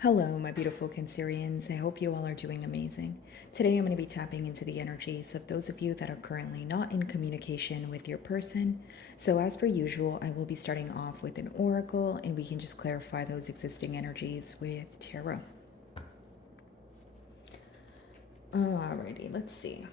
Hello, my beautiful Cancerians. I hope you all are doing amazing. Today, I'm going to be tapping into the energies of those of you that are currently not in communication with your person. So, as per usual, I will be starting off with an oracle and we can just clarify those existing energies with tarot. Alrighty, let's see.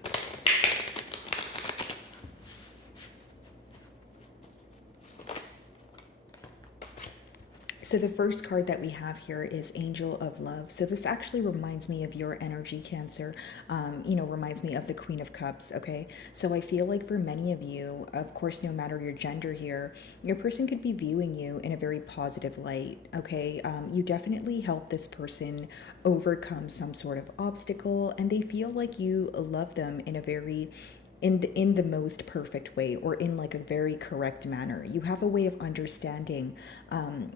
So the first card that we have here is Angel of Love. So this actually reminds me of your energy, Cancer. Reminds me of the Queen of Cups. Okay, so I feel like for many of you, of course, no matter your gender here, your person could be viewing you in a very positive light. Okay, you definitely help this person overcome some sort of obstacle, and they feel like you love them in a very in the most perfect way, or in like a very correct manner. You have a way of understanding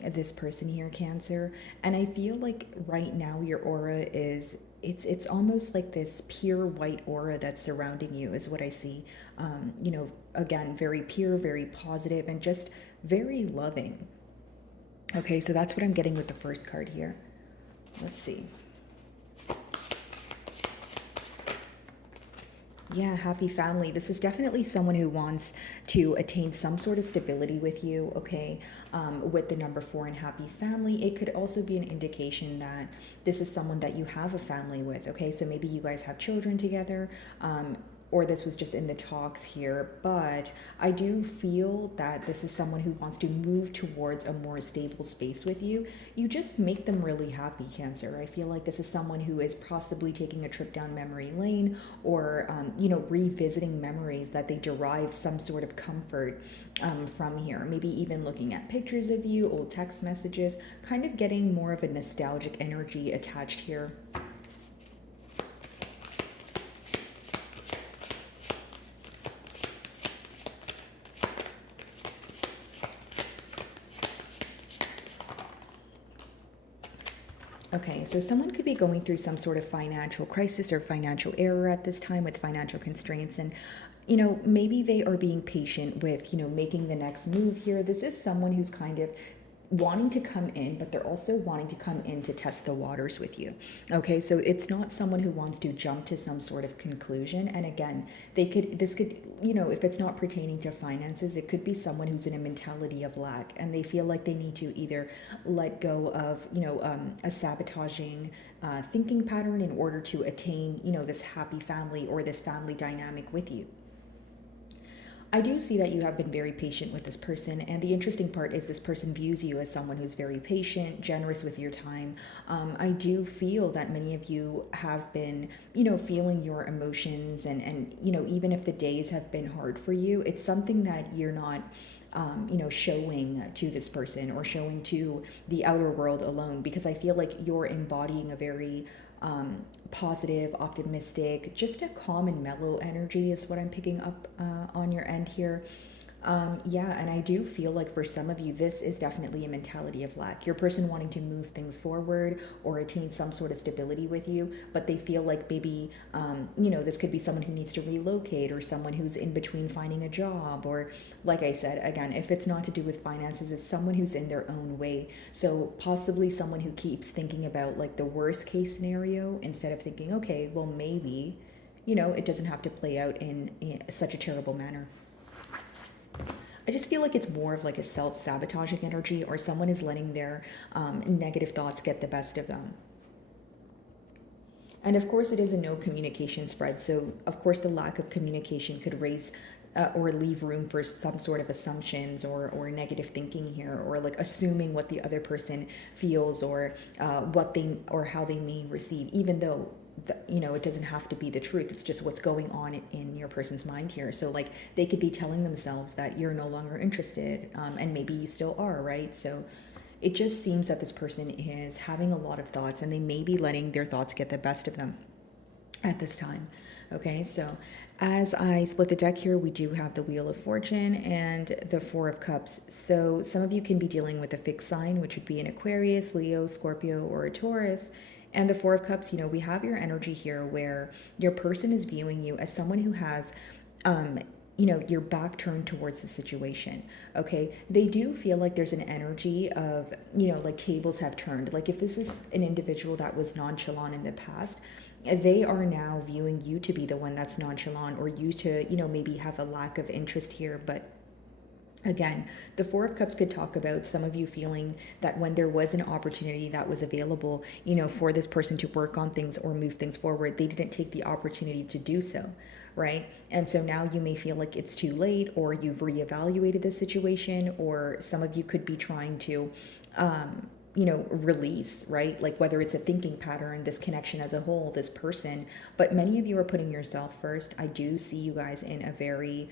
this person here, Cancer, and I feel like right now your aura is it's almost like this pure white aura that's surrounding you is what I see. Again, very pure, very positive, and just very loving. Okay, so that's what I'm getting with the first card here. Let's see. Yeah, happy family. This is definitely someone who wants to attain some sort of stability with you, okay? With the number four and happy family, it could also be an indication that this is someone that you have a family with, okay? So maybe you guys have children together, or this was just in the talks here, but I do feel that this is someone who wants to move towards a more stable space with you. You just make them really happy, Cancer. I feel like this is someone who is possibly taking a trip down memory lane, or revisiting memories that they derive some sort of comfort from here. Maybe even looking at pictures of you, old text messages, kind of getting more of a nostalgic energy attached here. Okay, so someone could be going through some sort of financial crisis or financial error at this time with financial constraints, and maybe they are being patient with making the next move here. This is someone who's kind of wanting to come in, but they're also wanting to come in to test the waters with you. Okay, so it's not someone who wants to jump to some sort of conclusion. And again, this could, if it's not pertaining to finances, it could be someone who's in a mentality of lack, and they feel like they need to either let go of, a sabotaging thinking pattern in order to attain, this happy family or this family dynamic with you. I do see that you have been very patient with this person, and the interesting part is this person views you as someone who's very patient, generous with your time. I do feel that many of you have been, feeling your emotions, and even if the days have been hard for you, it's something that you're not showing to this person or showing to the outer world alone, because I feel like you're embodying a very positive, optimistic, just a calm and mellow energy is what I'm picking up on your end here. Yeah, and I do feel like for some of you, this is definitely a mentality of lack. Your person wanting to move things forward or attain some sort of stability with you, but they feel like maybe, this could be someone who needs to relocate, or someone who's in between finding a job, or like I said, again, if it's not to do with finances, it's someone who's in their own way. So possibly someone who keeps thinking about like the worst case scenario instead of thinking, okay, well, maybe, it doesn't have to play out in such a terrible manner. I just feel like it's more of like a self-sabotaging energy, or someone is letting their negative thoughts get the best of them. And of course, it is a no communication spread. So, of course, the lack of communication could raise or leave room for some sort of assumptions, or negative thinking here, or like assuming what the other person feels, or what they or how they may receive, even though it doesn't have to be the truth. It's just what's going on in your person's mind here. So like they could be telling themselves that you're no longer interested, and maybe you still are, right? So it just seems that this person is having a lot of thoughts, and they may be letting their thoughts get the best of them at this time. Okay, so as I split the deck here, we do have the Wheel of Fortune and the Four of Cups. So some of you can be dealing with a fixed sign, which would be an Aquarius, Leo, Scorpio, or a Taurus. And the Four of Cups, we have your energy here where your person is viewing you as someone who has your back turned towards the situation. Okay, they do feel like there's an energy of, like tables have turned. Like if this is an individual that was nonchalant in the past, they are now viewing you to be the one that's nonchalant, or you to, maybe have a lack of interest here. But again, the Four of Cups could talk about some of you feeling that when there was an opportunity that was available, for this person to work on things or move things forward, they didn't take the opportunity to do so, right? And so now you may feel like it's too late, or you've reevaluated the situation, or some of you could be trying to, release, right? Like whether it's a thinking pattern, this connection as a whole, this person, but many of you are putting yourself first. I do see you guys in a very,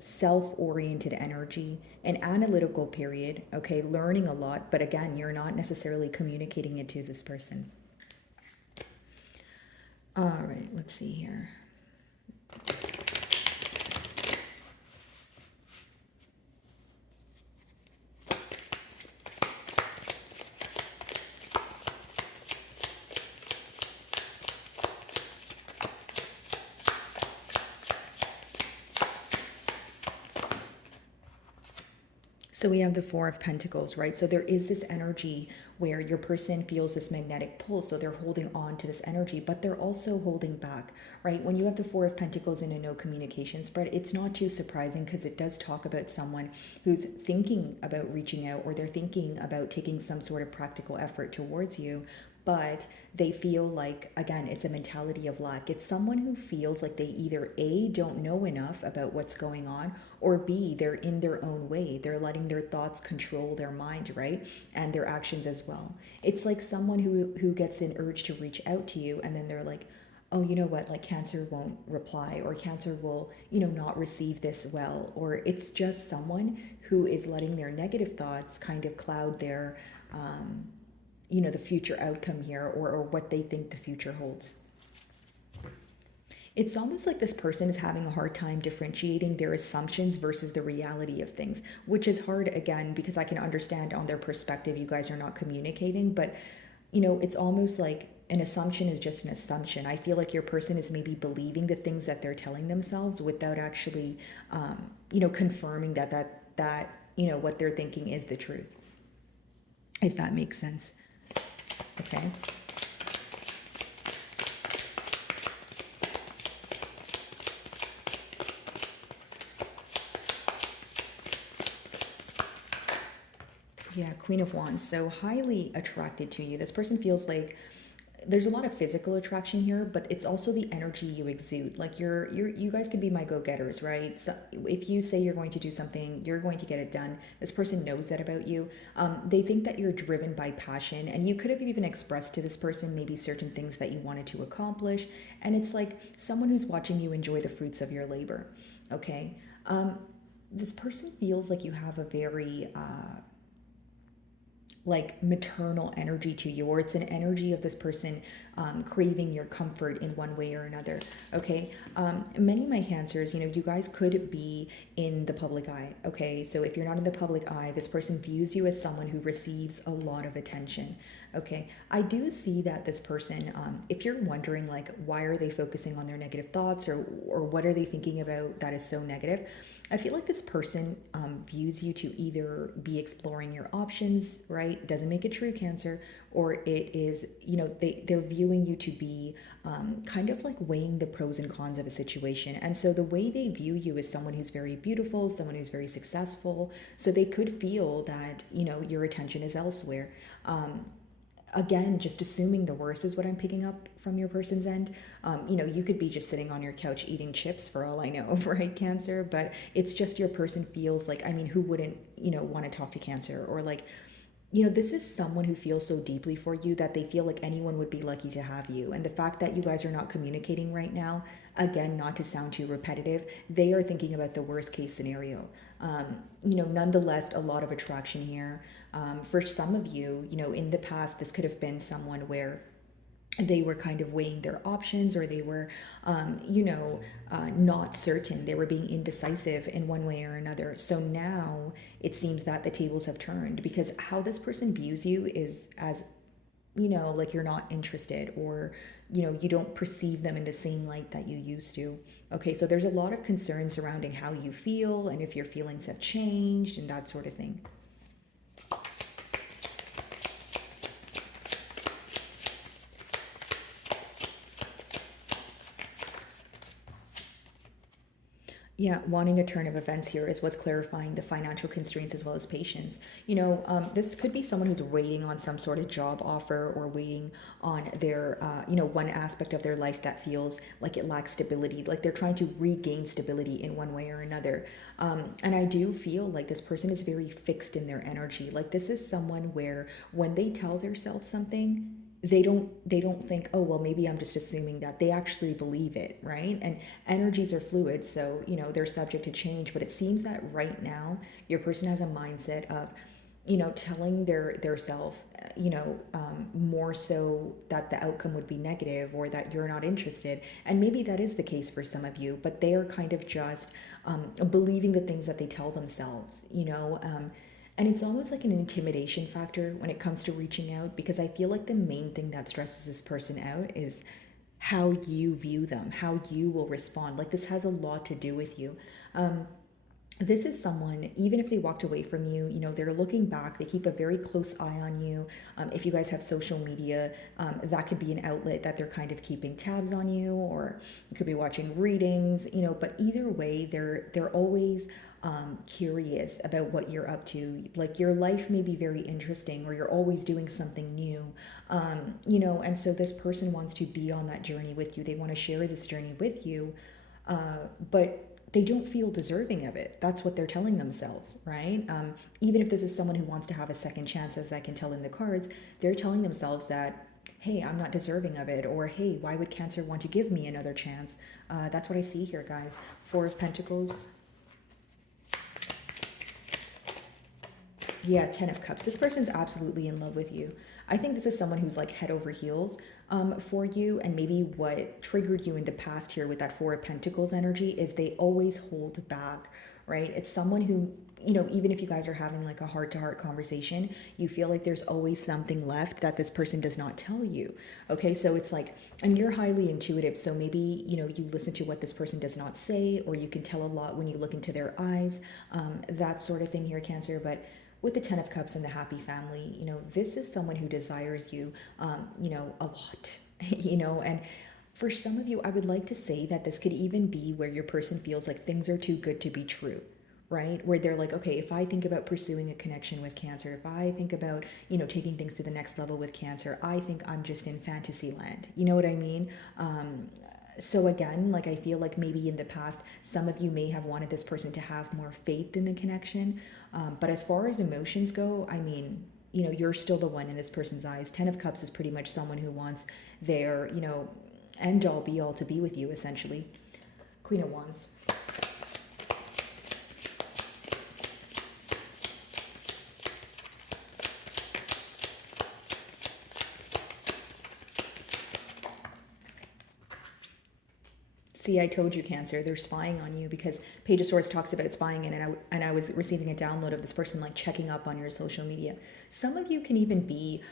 self-oriented energy, an analytical period, okay, learning a lot, but again, you're not necessarily communicating it to this person. All right, let's see here. So we have the Four of Pentacles, right? So there is this energy where your person feels this magnetic pull. So they're holding on to this energy, but they're also holding back, right? When you have the Four of Pentacles in a no communication spread, it's not too surprising because it does talk about someone who's thinking about reaching out, or they're thinking about taking some sort of practical effort towards you. But they feel like, again, it's a mentality of lack. It's someone who feels like they either A, don't know enough about what's going on, or B, they're in their own way. They're letting their thoughts control their mind, right? And their actions as well. It's like someone who gets an urge to reach out to you, and then they're like, oh, you know what, like Cancer won't reply, or Cancer will, not receive this well. Or it's just someone who is letting their negative thoughts kind of cloud their, the future outcome here, or what they think the future holds. It's almost like this person is having a hard time differentiating their assumptions versus the reality of things, which is hard, again, because I can understand on their perspective, you guys are not communicating, but it's almost like an assumption is just an assumption. I feel like your person is maybe believing the things that they're telling themselves without actually, confirming that what they're thinking is the truth, if that makes sense. Okay. Yeah, Queen of Wands. So highly attracted to you. This person feels like there's a lot of physical attraction here, but it's also the energy you exude. Like you guys could be my go-getters, right? So if you say you're going to do something, you're going to get it done. This person knows that about you. They think that you're driven by passion, and you could have even expressed to this person maybe certain things that you wanted to accomplish. And it's like someone who's watching you enjoy the fruits of your labor. Okay. This person feels like you have a very, like maternal energy to you, or it's an energy of this person craving your comfort in one way or another. Okay. Many of my Cancers, you guys could be in the public eye. Okay. So if you're not in the public eye, this person views you as someone who receives a lot of attention. Okay. I do see that this person, if you're wondering like, why are they focusing on their negative thoughts, or what are they thinking about that is so negative? I feel like this person views you to either be exploring your options, right? Doesn't make it true, Cancer, or it is, they're viewing you to be kind of like weighing the pros and cons of a situation. And so the way they view you is someone who's very beautiful, someone who's very successful. So they could feel that, your attention is elsewhere. Again, just assuming the worst is what I'm picking up from your person's end. You could be just sitting on your couch eating chips for all I know, right, Cancer? But it's just your person feels like, who wouldn't, want to talk to Cancer? Or like, this is someone who feels so deeply for you that they feel like anyone would be lucky to have you. And the fact that you guys are not communicating right now, again, not to sound too repetitive, they are thinking about the worst case scenario. Nonetheless, a lot of attraction here. For some of you, in the past, this could have been someone where they were kind of weighing their options, or they were, not certain. They were being indecisive in one way or another. So now it seems that the tables have turned, because how this person views you is as like you're not interested, or you don't perceive them in the same light that you used to. Okay, so there's a lot of concern surrounding how you feel and if your feelings have changed and that sort of thing. Yeah, wanting a turn of events here is what's clarifying the financial constraints as well as patience. This could be someone who's waiting on some sort of job offer, or waiting on their, one aspect of their life that feels like it lacks stability, like they're trying to regain stability in one way or another. And I do feel like this person is very fixed in their energy. Like this is someone where when they tell themselves something, they don't think, oh well, maybe I'm just assuming that. They actually believe it, right? And energies are fluid, so they're subject to change. But it seems that right now your person has a mindset of telling their self, more so that the outcome would be negative, or that you're not interested. And maybe that is the case for some of you, but they are kind of just believing the things that they tell themselves, and it's almost like an intimidation factor when it comes to reaching out, because I feel like the main thing that stresses this person out is how you view them, how you will respond. Like this has a lot to do with you. This is someone, even if they walked away from you, they're looking back, they keep a very close eye on you. If you guys have social media, that could be an outlet that they're kind of keeping tabs on you, or you could be watching readings, but either way, they're always curious about what you're up to. Like your life may be very interesting, or you're always doing something new, and so this person wants to be on that journey with you. They want to share this journey with you, but they don't feel deserving of it. That's what they're telling themselves, right? Even if this is someone who wants to have a second chance, as I can tell in the cards, they're telling themselves that, hey, I'm not deserving of it, or hey, why would Cancer want to give me another chance? That's what I see here, guys. Four of Pentacles. Yeah, Ten of Cups. This person's absolutely in love with you. I think this is someone who's like head over heels for you. And maybe what triggered you in the past here with that Four of Pentacles energy is they always hold back, right? It's someone who, even if you guys are having like a heart to heart conversation, you feel like there's always something left that this person does not tell you. Okay, so it's like, and you're highly intuitive. So maybe, you listen to what this person does not say, or you can tell a lot when you look into their eyes, that sort of thing here, Cancer. But with the Ten of Cups and the happy family, this is someone who desires you, a lot, and for some of you, I would like to say that this could even be where your person feels like things are too good to be true, right? Where they're like, okay, if I think about pursuing a connection with Cancer, if I think about, taking things to the next level with Cancer, I think I'm just in fantasy land. You know what I mean? So again, like I feel like maybe in the past, some of you may have wanted this person to have more faith in the connection. But as far as emotions go, I mean, you're still the one in this person's eyes. Ten of Cups is pretty much someone who wants their, end all be all to be with you, essentially. Queen of Wands. See, I told you, Cancer, they're spying on you, because Page of Swords talks about spying in, and I was receiving a download of this person like checking up on your social media. Some of you can even be,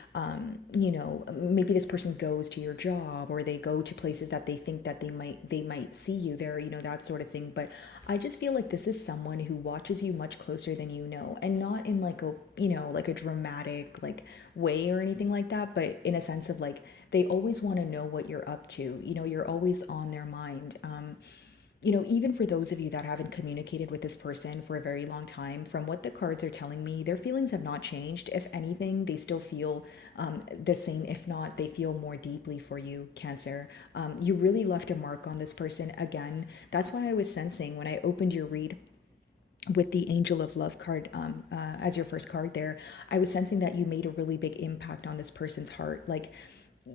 maybe this person goes to your job, or they go to places that they think that they might see you there, that sort of thing. But I just feel like this is someone who watches you much closer than you know, and not in like a, like a dramatic like way or anything like that, but in a sense of like, they always want to know what you're up to. You're always on their mind. Even for those of you that haven't communicated with this person for a very long time, from what the cards are telling me, their feelings have not changed. If anything, they still feel the same. If not, they feel more deeply for you, Cancer. You really left a mark on this person. Again, that's why I was sensing when I opened your read with the Angel of Love card as your first card there, I was sensing that you made a really big impact on this person's heart. Like,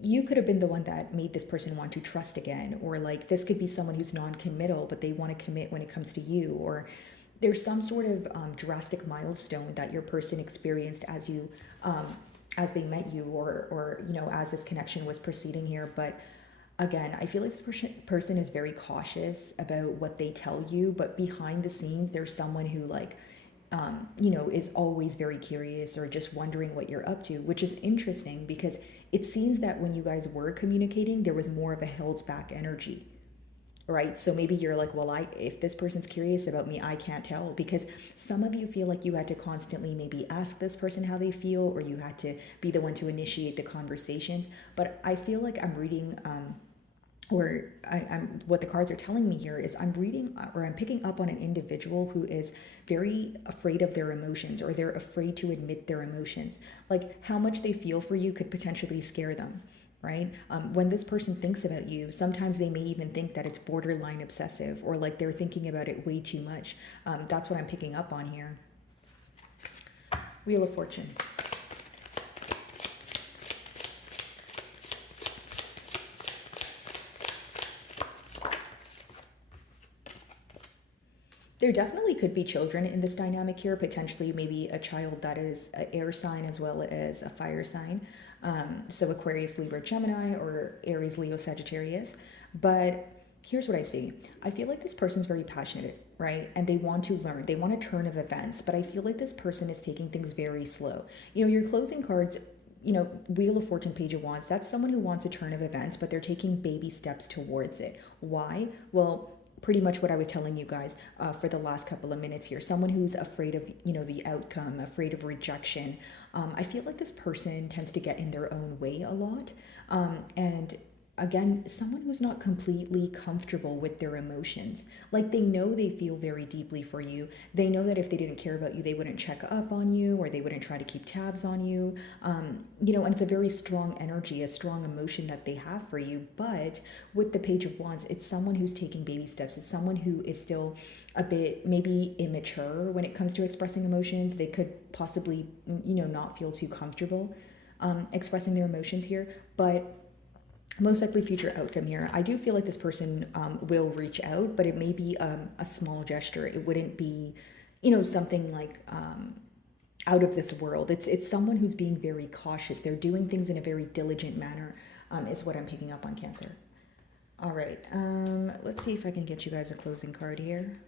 you could have been the one that made this person want to trust again, or like this could be someone who's non-committal but they want to commit when it comes to you, or there's some sort of drastic milestone that your person experienced as they met you, or as this connection was proceeding here. But again, I feel like this person is very cautious about what they tell you, but behind the scenes there's someone who like is always very curious or just wondering what you're up to, which is interesting because it seems that when you guys were communicating, there was more of a held back energy, right? So maybe you're like, well, if this person's curious about me, I can't tell, because some of you feel like you had to constantly maybe ask this person how they feel, or you had to be the one to initiate the conversations. But I feel like I'm reading I'm what the cards are telling me here is I'm reading or I'm picking up on an individual who is very afraid of their emotions, or they're afraid to admit their emotions. Like how much they feel for you could potentially scare them, right? When this person thinks about you, sometimes they may even think that it's borderline obsessive, or like they're thinking about it way too much. That's what I'm picking up on here. Wheel of Fortune. There definitely could be children in this dynamic here, potentially maybe a child that is an air sign as well as a fire sign. So Aquarius, Libra, Gemini, or Aries, Leo, Sagittarius. But here's what I see. I feel like this person's very passionate, right? And they want to learn. They want a turn of events, but I feel like this person is taking things very slow. Your closing cards, Wheel of Fortune, Page of Wands, that's someone who wants a turn of events, but they're taking baby steps towards it. Why? Well, pretty much what I was telling you guys for the last couple of minutes here. Someone who's afraid of, the outcome, afraid of rejection. I feel like this person tends to get in their own way a lot. And again, someone who's not completely comfortable with their emotions. Like they know they feel very deeply for you. They know that if they didn't care about you, they wouldn't check up on you, or they wouldn't try to keep tabs on you. And it's a very strong energy, a strong emotion that they have for you. But with the Page of Wands, it's someone who's taking baby steps. It's someone who is still a bit maybe immature when it comes to expressing emotions. They could possibly, not feel too comfortable expressing their emotions here. But most likely future outcome here. I do feel like this person will reach out, but it may be a small gesture. It wouldn't be, something like out of this world. It's someone who's being very cautious. They're doing things in a very diligent manner, is what I'm picking up on, Cancer. All right, let's see if I can get you guys a closing card here.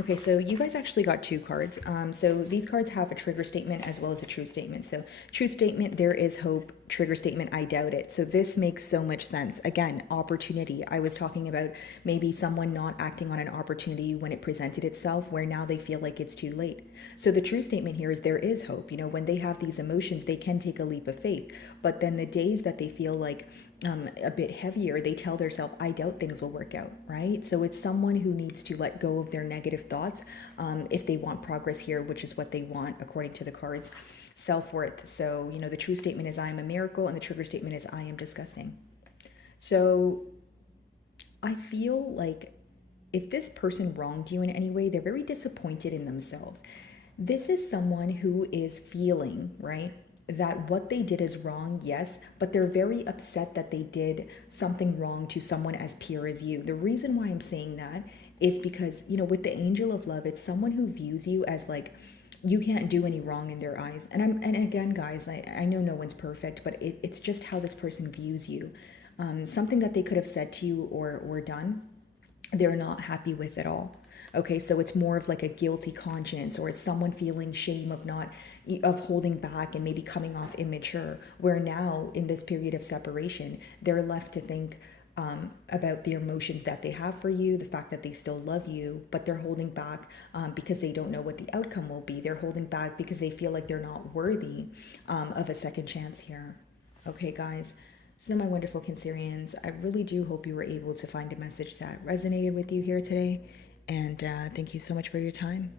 Okay, so you guys actually got two cards. So these cards have a trigger statement as well as a true statement. So true statement, there is hope. Trigger statement, I doubt it. So this makes so much sense. Again, opportunity. I was talking about maybe someone not acting on an opportunity when it presented itself, where now they feel like it's too late. So the true statement here is there is hope. When they have these emotions, they can take a leap of faith. But then the days that they feel like a bit heavier, they tell themselves, I doubt things will work out, right? So it's someone who needs to let go of their negative thoughts if they want progress here, which is what they want according to the cards. Self-worth. So, the true statement is I am a miracle, and the trigger statement is I am disgusting. So I feel like if this person wronged you in any way, they're very disappointed in themselves. This is someone who is feeling, right, that what they did is wrong, yes, but they're very upset that they did something wrong to someone as pure as you. The reason why I'm saying that is because, with the angel of love, it's someone who views you as like, you can't do any wrong in their eyes. And again, guys, I know no one's perfect, but it's just how this person views you. Something that they could have said to you or done, they're not happy with at all. Okay, so it's more of like a guilty conscience, or it's someone feeling shame of holding back and maybe coming off immature, where now in this period of separation, they're left to think about the emotions that they have for you, the fact that they still love you, but they're holding back because they don't know what the outcome will be. They're holding back because they feel like they're not worthy of a second chance here. Okay, guys. So my wonderful Cancerians, I really do hope you were able to find a message that resonated with you here today. And thank you so much for your time.